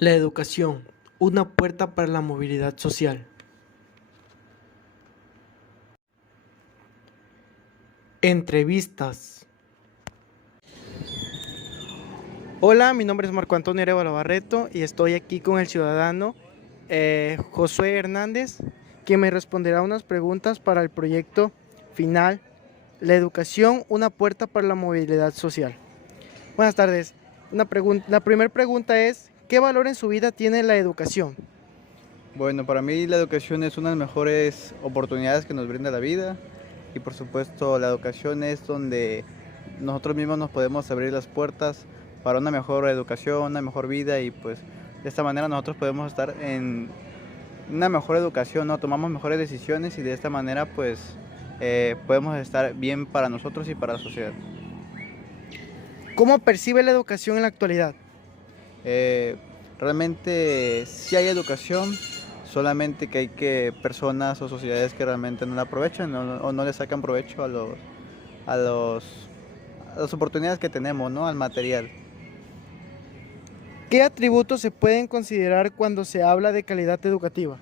La educación, una puerta para la movilidad social. Entrevistas. Hola, mi nombre es Marco Antonio Arevalo Barreto y estoy aquí con el ciudadano Josué Hernández, quien me responderá unas preguntas para el proyecto final, La educación, una puerta para la movilidad social. Buenas tardes. La primera pregunta es, ¿qué valor en su vida tiene la educación? Bueno, para mí la educación es una de las mejores oportunidades que nos brinda la vida y por supuesto la educación es donde nosotros mismos nos podemos abrir las puertas para una mejor educación, una mejor vida y pues de esta manera nosotros podemos estar en una mejor educación, ¿no? Tomamos mejores decisiones y de esta manera pues podemos estar bien para nosotros y para la sociedad. ¿Cómo percibe la educación en la actualidad? Eh, Realmente sí hay educación, solamente que hay que personas o sociedades que realmente no la aprovechan o no le sacan provecho a los, a las oportunidades que tenemos, ¿no? Al material. ¿Qué atributos se pueden considerar cuando se habla de calidad educativa?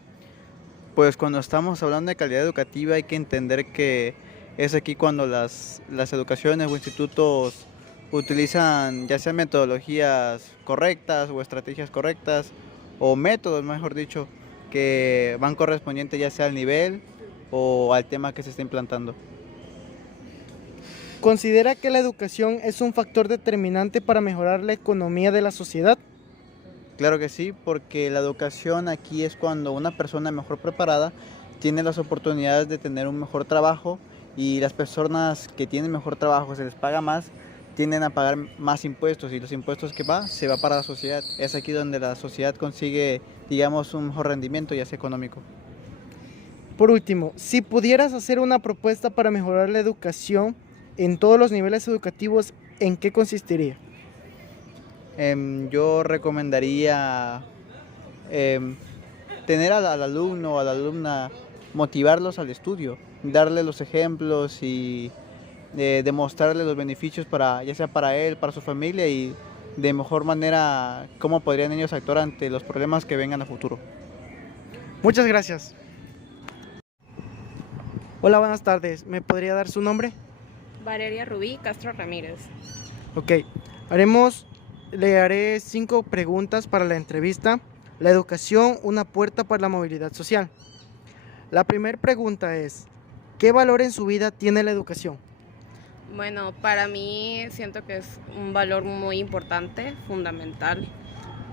Pues cuando estamos hablando de calidad educativa hay que entender que es aquí cuando las educaciones o institutos utilizan ya sean metodologías correctas o estrategias correctas o métodos, mejor dicho, que van correspondientes ya sea al nivel o al tema que se está implantando. ¿Considera que la educación es un factor determinante para mejorar la economía de la sociedad? Claro que sí, porque la educación aquí es cuando una persona mejor preparada tiene las oportunidades de tener un mejor trabajo y las personas que tienen mejor trabajo, se les paga más, tienden a pagar más impuestos y los impuestos que se va para la sociedad. Es aquí donde la sociedad consigue, digamos, un mejor rendimiento, ya sea económico. Por último, si pudieras hacer una propuesta para mejorar la educación en todos los niveles educativos, ¿en qué consistiría? Yo recomendaría em, tener al alumno o a la alumna, motivarlos al estudio, darle los ejemplos y demostrarle los beneficios para, ya sea para él, para su familia y de mejor manera cómo podrían ellos actuar ante los problemas que vengan a futuro. Muchas gracias. Hola, buenas tardes. ¿Me podría dar su nombre? Valeria Rubí Castro Ramírez. Ok, le haré 5 preguntas para la entrevista. La educación, una puerta para la movilidad social. La primera pregunta es, ¿qué valor en su vida tiene la educación? Bueno, para mí siento que es un valor muy importante, fundamental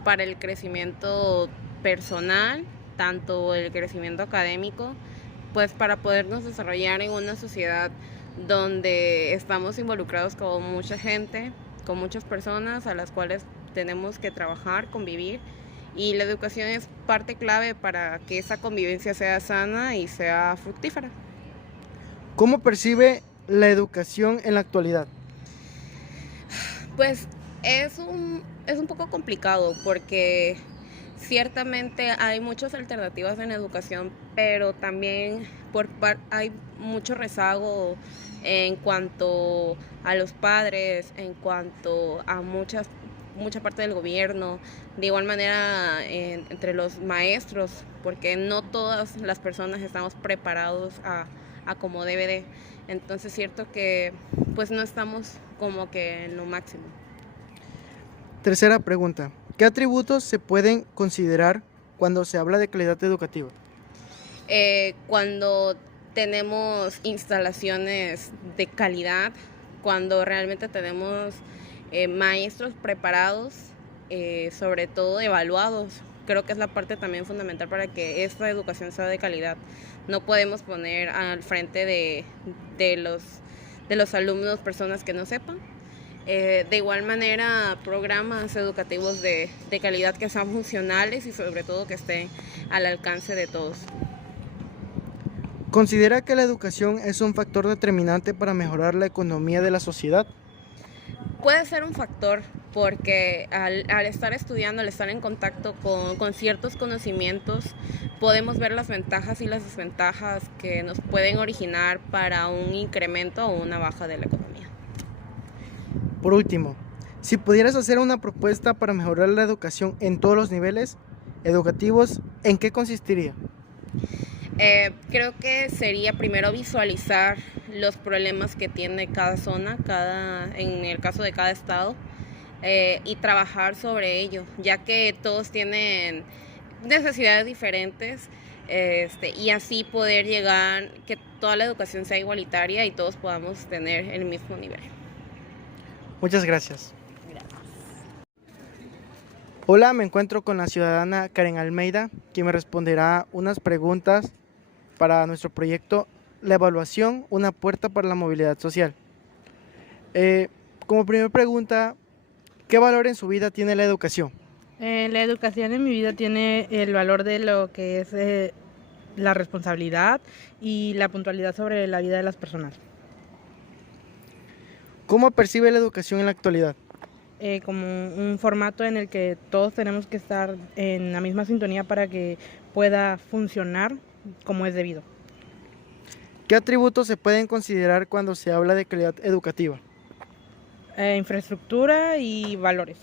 para el crecimiento personal, tanto el crecimiento académico, pues para podernos desarrollar en una sociedad donde estamos involucrados con mucha gente, con muchas personas a las cuales tenemos que trabajar, convivir, y la educación es parte clave para que esa convivencia sea sana y sea fructífera. ¿Cómo percibe la educación en la actualidad? Pues es un poco complicado porque ciertamente hay muchas alternativas en educación, pero también hay mucho rezago en cuanto a los padres, en cuanto a mucha parte del gobierno, de igual manera entre los maestros, porque no todas las personas estamos preparados a como debe de. Entonces es cierto que pues no estamos como que en lo máximo. Tercera pregunta, ¿qué atributos se pueden considerar cuando se habla de calidad educativa? Cuando tenemos instalaciones de calidad, cuando realmente tenemos maestros preparados, sobre todo evaluados. Creo que es la parte también fundamental para que esta educación sea de calidad. No podemos poner al frente de los alumnos personas que no sepan. De igual manera, programas educativos de calidad que sean funcionales y sobre todo que estén al alcance de todos. ¿Considera que la educación es un factor determinante para mejorar la economía de la sociedad? Puede ser un factor porque al estar estudiando, al estar en contacto con ciertos conocimientos, podemos ver las ventajas y las desventajas que nos pueden originar para un incremento o una baja de la economía. Por último, Si pudieras hacer una propuesta para mejorar la educación en todos los niveles educativos, ¿en qué consistiría? Creo que sería primero visualizar los problemas que tiene cada zona, en el caso de cada estado, y trabajar sobre ello, ya que todos tienen necesidades diferentes, y así poder llegar, que toda la educación sea igualitaria y todos podamos tener el mismo nivel. Muchas gracias. Hola, me encuentro con la ciudadana Karen Almeida, quien me responderá unas preguntas para nuestro proyecto La Evaluación, una puerta para la movilidad social. Como primera pregunta, ¿qué valor en su vida tiene la educación? La educación en mi vida tiene el valor de lo que es la responsabilidad y la puntualidad sobre la vida de las personas. ¿Cómo percibe la educación en la actualidad? Como un formato en el que todos tenemos que estar en la misma sintonía para que pueda funcionar como es debido. ¿Qué atributos se pueden considerar cuando se habla de calidad educativa? Infraestructura y valores.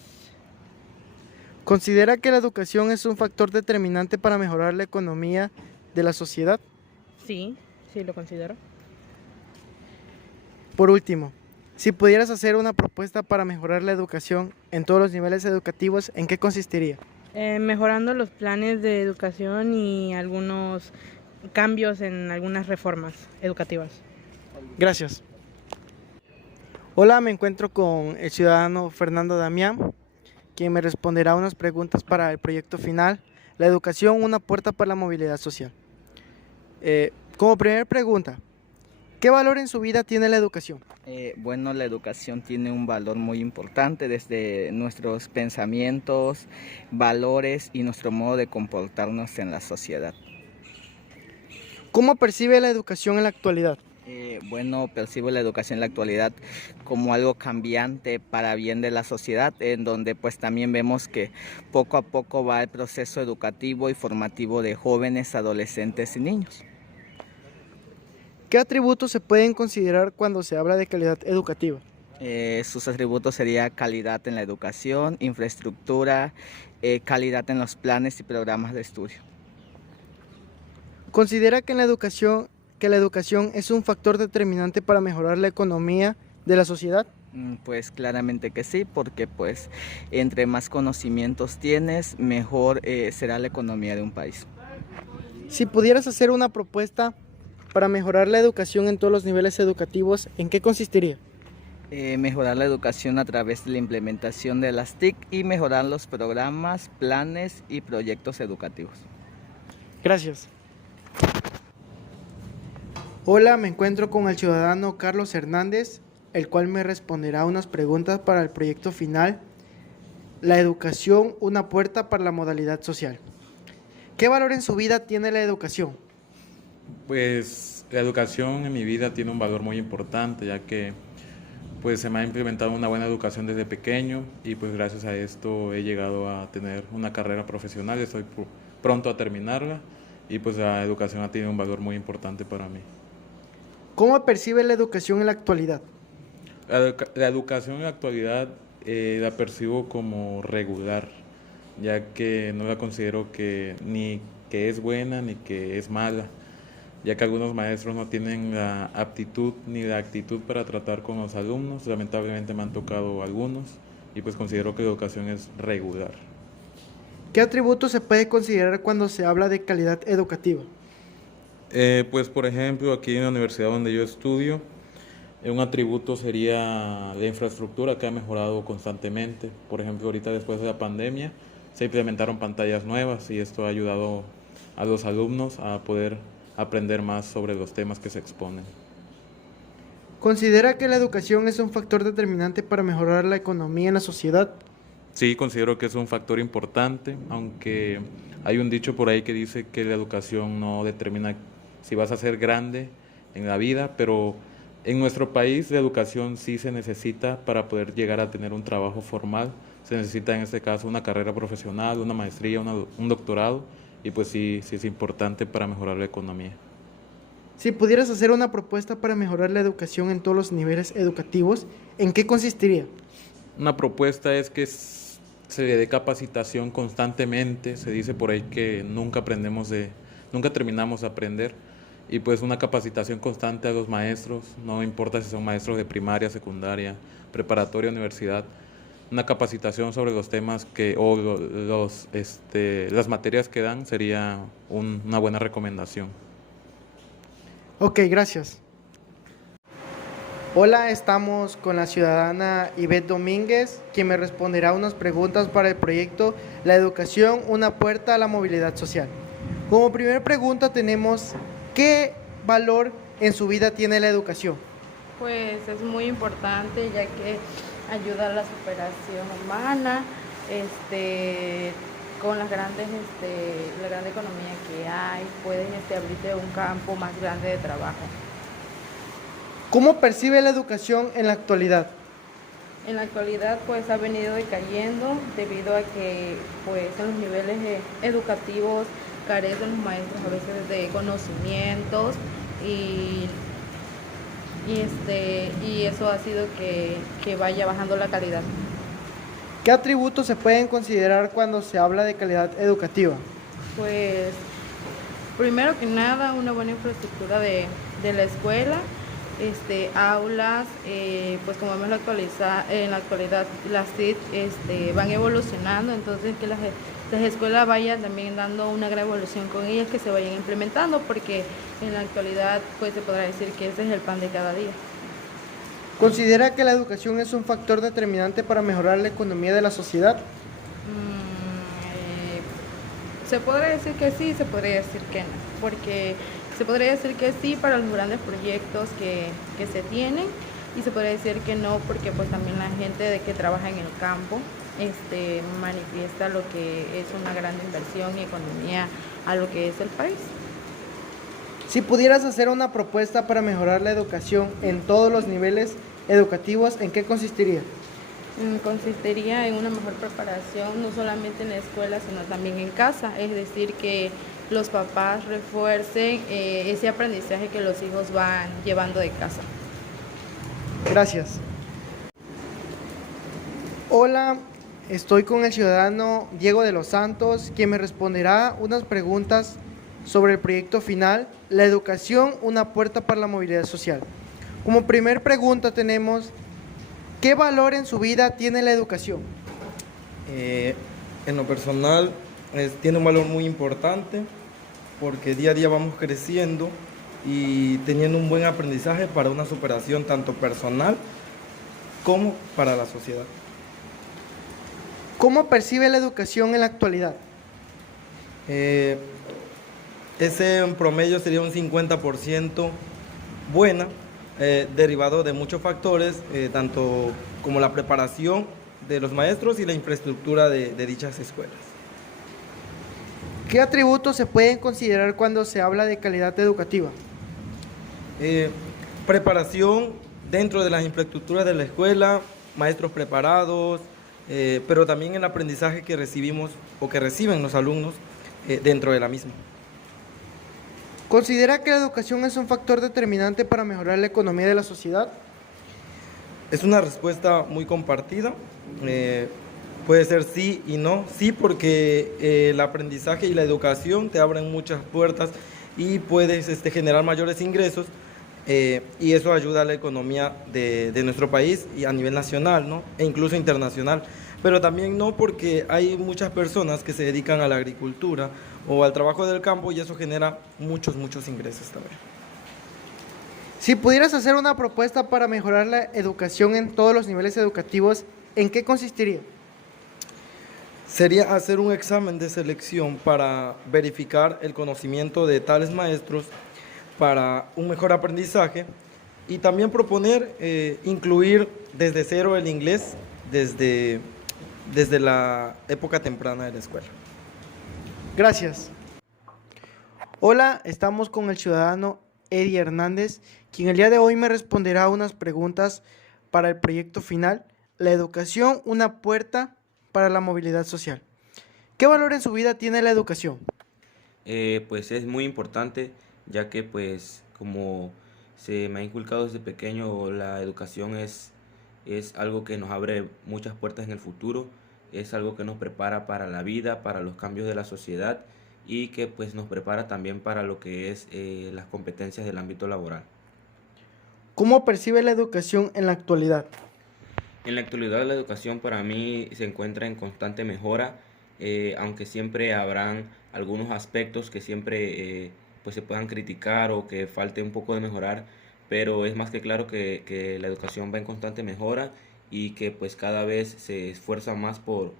¿Considera que la educación es un factor determinante para mejorar la economía de la sociedad? Sí, sí lo considero. Por último, si pudieras hacer una propuesta para mejorar la educación en todos los niveles educativos, ¿en qué consistiría? Mejorando los planes de educación y algunos cambios en algunas reformas educativas. Gracias. Hola, me encuentro con el ciudadano Fernando Damián, quien me responderá unas preguntas para el proyecto final, la educación, una puerta para la movilidad social. Como primera pregunta, ¿qué valor en su vida tiene la educación? Bueno, la educación tiene un valor muy importante desde nuestros pensamientos, valores y nuestro modo de comportarnos en la sociedad. ¿Cómo percibe la educación en la actualidad? Bueno, percibo la educación en la actualidad como algo cambiante para bien de la sociedad, en donde pues también vemos que poco a poco va el proceso educativo y formativo de jóvenes, adolescentes y niños. ¿Qué atributos se pueden considerar cuando se habla de calidad educativa? Sus atributos serían calidad en la educación, infraestructura, calidad en los planes y programas de estudio. ¿Considera que la educación es un factor determinante para mejorar la economía de la sociedad? Pues claramente que sí, porque pues entre más conocimientos tienes, mejor será la economía de un país. Si pudieras hacer una propuesta para mejorar la educación en todos los niveles educativos, ¿en qué consistiría? Mejorar la educación a través de la implementación de las TIC y mejorar los programas, planes y proyectos educativos. Gracias. Hola, me encuentro con el ciudadano Carlos Hernández, el cual me responderá unas preguntas para el proyecto final, la educación, una puerta para la modalidad social. ¿Qué valor en su vida tiene la educación? Pues la educación en mi vida tiene un valor muy importante, ya que pues se me ha implementado una buena educación desde pequeño y pues gracias a esto he llegado a tener una carrera profesional, estoy pronto a terminarla y pues la educación ha tenido un valor muy importante para mí. ¿Cómo percibe la educación en la actualidad? La educación en la actualidad la percibo como regular, ya que no la considero que ni que es buena ni que es mala, ya que algunos maestros no tienen la aptitud ni la actitud para tratar con los alumnos. Lamentablemente me han tocado algunos y pues considero que la educación es regular. ¿Qué atributos se puede considerar cuando se habla de calidad educativa? Pues por ejemplo aquí en la universidad donde yo estudio, un atributo sería la infraestructura que ha mejorado constantemente. Por ejemplo, ahorita después de la pandemia se implementaron pantallas nuevas y esto ha ayudado a los alumnos a poder aprender más sobre los temas que se exponen. ¿Considera que la educación es un factor determinante para mejorar la economía en la sociedad? Sí, considero que es un factor importante, aunque hay un dicho por ahí que dice que la educación no determina si vas a ser grande en la vida, pero en nuestro país la educación sí se necesita para poder llegar a tener un trabajo formal. Se necesita en este caso una carrera profesional, una maestría, un doctorado, y pues sí es importante para mejorar la economía. Si pudieras hacer una propuesta para mejorar la educación en todos los niveles educativos, ¿en qué consistiría? Una propuesta es que se le dé capacitación constantemente. Se dice por ahí que nunca terminamos de aprender. Y pues una capacitación constante a los maestros, no importa si son maestros de primaria, secundaria, preparatoria, universidad. Una capacitación sobre los temas las materias que dan sería una buena recomendación. Ok, gracias. Hola, estamos con la ciudadana Ivette Domínguez, quien me responderá unas preguntas para el proyecto La educación, una puerta a la movilidad social. Como primera pregunta tenemos, ¿qué valor en su vida tiene la educación? Pues es muy importante ya que ayuda a la superación humana, con la gran economía que hay, pueden abrirte un campo más grande de trabajo. ¿Cómo percibe la educación en la actualidad? En la actualidad pues ha venido decayendo debido a que pues en los niveles educativos carecen los maestros a veces de conocimientos y eso ha sido que vaya bajando la calidad. ¿Qué atributos se pueden considerar cuando se habla de calidad educativa? Pues primero que nada una buena infraestructura de la escuela, aulas, pues como vemos en la actualidad las TIC van evolucionando, entonces que las escuelas vayan también dando una gran evolución con ellas, que se vayan implementando, porque en la actualidad pues se podrá decir que ese es el pan de cada día. ¿Considera que la educación es un factor determinante para mejorar la economía de la sociedad? Se podría decir que sí, se podría decir que no, porque se podría decir que sí para los grandes proyectos que se tienen, y se podría decir que no porque pues también la gente que trabaja en el campo manifiesta lo que es una gran inversión y economía a lo que es el país. Si pudieras hacer una propuesta para mejorar la educación en todos los niveles educativos, ¿en qué consistiría? Consistiría en una mejor preparación, no solamente en la escuela, sino también en casa, es decir, que los papás refuercen ese aprendizaje que los hijos van llevando de casa. Gracias. Hola, estoy con el ciudadano Diego de los Santos, quien me responderá unas preguntas sobre el proyecto final, La educación, una puerta para la movilidad social. Como primer pregunta tenemos, ¿qué valor en su vida tiene la educación? En lo personal, tiene un valor muy importante porque día a día vamos creciendo y teniendo un buen aprendizaje para una superación tanto personal como para la sociedad. ¿Cómo percibe la educación en la actualidad? Ese en promedio sería un 50% buena, derivado de muchos factores, tanto como la preparación de los maestros y la infraestructura de dichas escuelas. ¿Qué atributos se pueden considerar cuando se habla de calidad educativa? Preparación dentro de las infraestructuras de la escuela, maestros preparados, pero también el aprendizaje que recibimos o que reciben los alumnos dentro de la misma. ¿Considera que la educación es un factor determinante para mejorar la economía de la sociedad? Es una respuesta muy compartida. Puede ser sí y no. Sí, porque el aprendizaje y la educación te abren muchas puertas y puedes generar mayores ingresos, y eso ayuda a la economía de nuestro país y a nivel nacional, ¿no? E incluso internacional. Pero también no, porque hay muchas personas que se dedican a la agricultura o al trabajo del campo y eso genera muchos ingresos también. Si pudieras hacer una propuesta para mejorar la educación en todos los niveles educativos, ¿en qué consistiría? Sería hacer un examen de selección para verificar el conocimiento de tales maestros para un mejor aprendizaje, y también proponer incluir desde cero el inglés desde la época temprana de la escuela. Gracias. Hola, estamos con el ciudadano Eddie Hernández, quien el día de hoy me responderá unas preguntas para el proyecto final, La educación, una puerta para la movilidad social. ¿Qué valor en su vida tiene la educación? Pues es muy importante, ya que pues como se me ha inculcado desde pequeño, la educación es es algo que nos abre muchas puertas en el futuro, es algo que nos prepara para la vida, para los cambios de la sociedad y que pues nos prepara también para lo que es las competencias del ámbito laboral. ¿Cómo percibe la educación en la actualidad? En la actualidad la educación para mí se encuentra en constante mejora, aunque siempre habrán algunos aspectos que siempre pues se puedan criticar o que falte un poco de mejorar, pero es más que claro que la educación va en constante mejora y que pues cada vez se esfuerza más por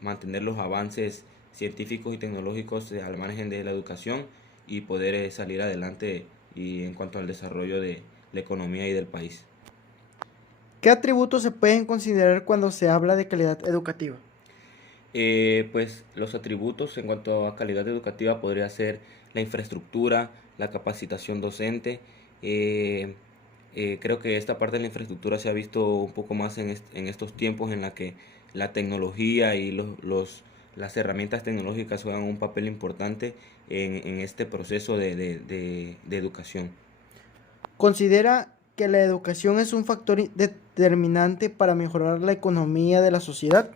mantener los avances científicos y tecnológicos al margen de la educación y poder salir adelante y en cuanto al desarrollo de la economía y del país. ¿Qué atributos se pueden considerar cuando se habla de calidad educativa? Pues los atributos en cuanto a calidad educativa podría ser la infraestructura, la capacitación docente. Creo que esta parte de la infraestructura se ha visto un poco más en estos tiempos en la que la tecnología y las herramientas tecnológicas juegan un papel importante en este proceso de educación. ¿Considera que la educación es un factor determinante para mejorar la economía de la sociedad?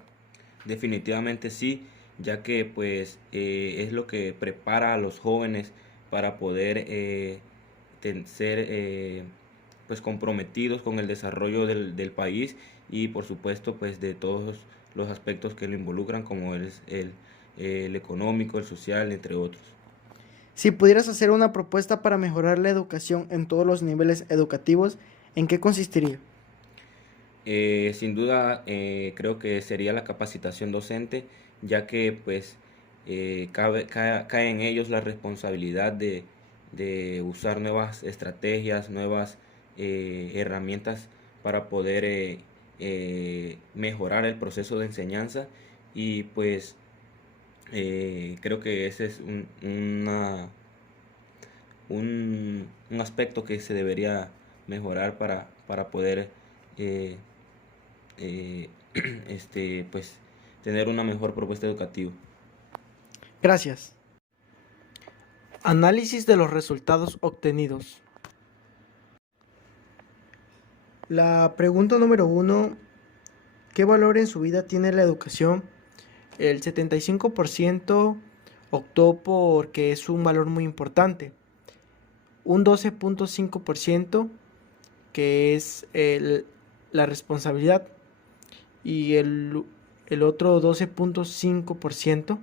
Definitivamente sí, ya que pues es lo que prepara a los jóvenes para poder ser pues comprometidos con el desarrollo del país y por supuesto pues de todos los aspectos que lo involucran como es el económico, el social, entre otros. Si pudieras hacer una propuesta para mejorar la educación en todos los niveles educativos, ¿en qué consistiría? Sin duda creo que sería la capacitación docente, ya que pues cae en ellos la responsabilidad de usar nuevas estrategias, nuevas herramientas para poder mejorar el proceso de enseñanza y pues creo que ese es un aspecto que se debería mejorar para poder pues tener una mejor propuesta educativa. Gracias. Análisis de los resultados obtenidos. La pregunta número 1. ¿Qué valor en su vida tiene la educación? El 75% optó porque es un valor muy importante. Un 12.5% que es la responsabilidad. Y el otro 12.5%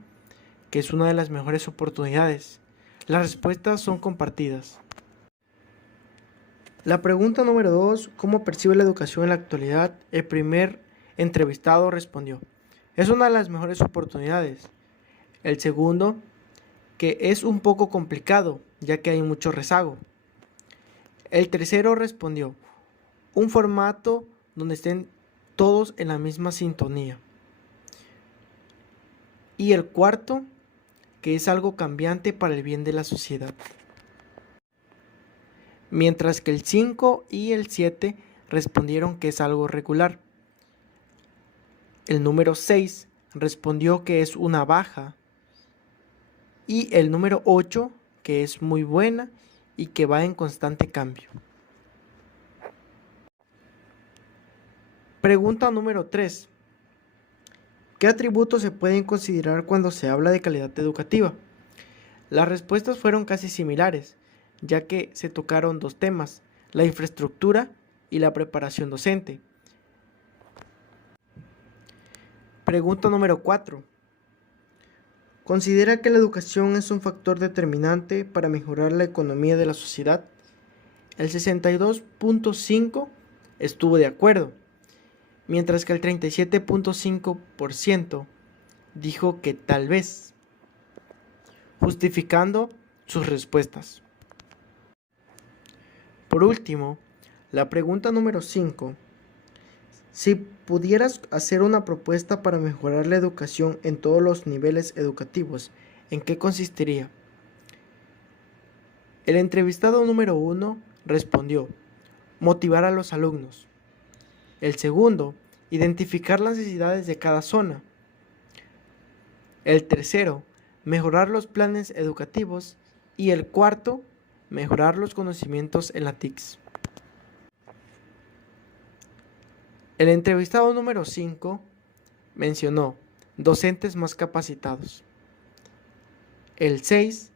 que es una de las mejores oportunidades. Las respuestas son compartidas. La pregunta número 2, ¿cómo percibe la educación en la actualidad? El primer entrevistado respondió, es una de las mejores oportunidades. El segundo, que es un poco complicado, ya que hay mucho rezago. El tercero respondió, un formato donde estén todos en la misma sintonía. Y el cuarto, que es algo cambiante para el bien de la sociedad. Mientras que el 5 y el 7 respondieron que es algo regular. El número 6 respondió que es una baja. Y el número 8 que es muy buena y que va en constante cambio. Pregunta número 3. ¿Qué atributos se pueden considerar cuando se habla de calidad educativa? Las respuestas fueron casi similares, ya que se tocaron dos temas, la infraestructura y la preparación docente. Pregunta número 4. ¿Considera que la educación es un factor determinante para mejorar la economía de la sociedad? El 62.5% estuvo de acuerdo, mientras que el 37.5% dijo que tal vez, justificando sus respuestas. Por último, la pregunta número 5. Si pudieras hacer una propuesta para mejorar la educación en todos los niveles educativos, ¿en qué consistiría? El entrevistado número 1 respondió, motivar a los alumnos. El segundo, identificar las necesidades de cada zona. El tercero, mejorar los planes educativos. Y el cuarto, mejorar los conocimientos en la TICS. El entrevistado número 5 mencionó docentes más capacitados. El 6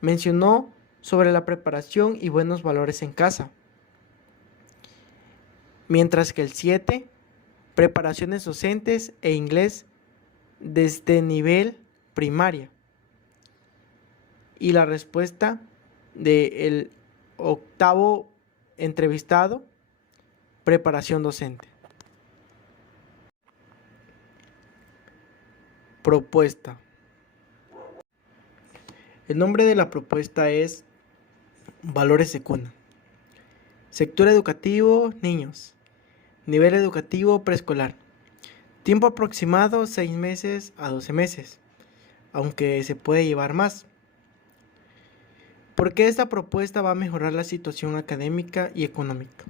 mencionó sobre la preparación y buenos valores en casa. Mientras que el 7, preparaciones docentes e inglés desde nivel primaria. Y la respuesta del 8º entrevistado, preparación docente. Propuesta. El nombre de la propuesta es Valores de Cuna. Sector educativo, niños. Nivel educativo preescolar. Tiempo aproximado 6 meses a 12 meses, aunque se puede llevar más. ¿Por qué esta propuesta va a mejorar la situación académica y económica?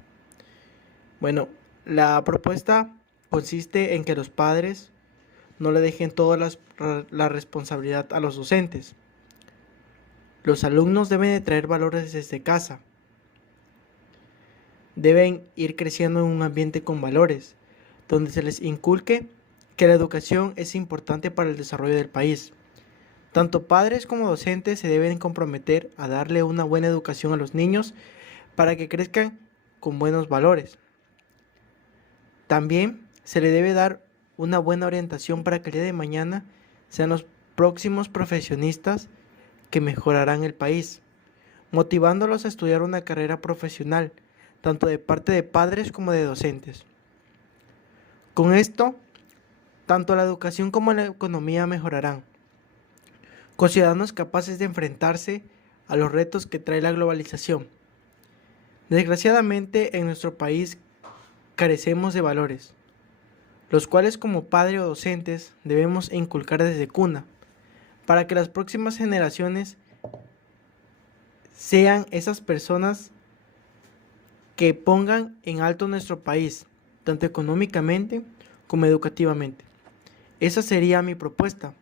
Bueno, la propuesta consiste en que los padres no le dejen toda la responsabilidad a los docentes. Los alumnos deben de traer valores desde casa. Deben ir creciendo en un ambiente con valores, donde se les inculque que la educación es importante para el desarrollo del país. Tanto padres como docentes se deben comprometer a darle una buena educación a los niños para que crezcan con buenos valores. También se le debe dar una buena orientación para que el día de mañana sean los próximos profesionistas que mejorarán el país, motivándolos a estudiar una carrera profesional, tanto de parte de padres como de docentes. Con esto, tanto la educación como la economía mejorarán, con ciudadanos capaces de enfrentarse a los retos que trae la globalización. Desgraciadamente, en nuestro país carecemos de valores, los cuales como padres o docentes debemos inculcar desde cuna, para que las próximas generaciones sean esas personas que pongan en alto nuestro país, tanto económicamente como educativamente. Esa sería mi propuesta.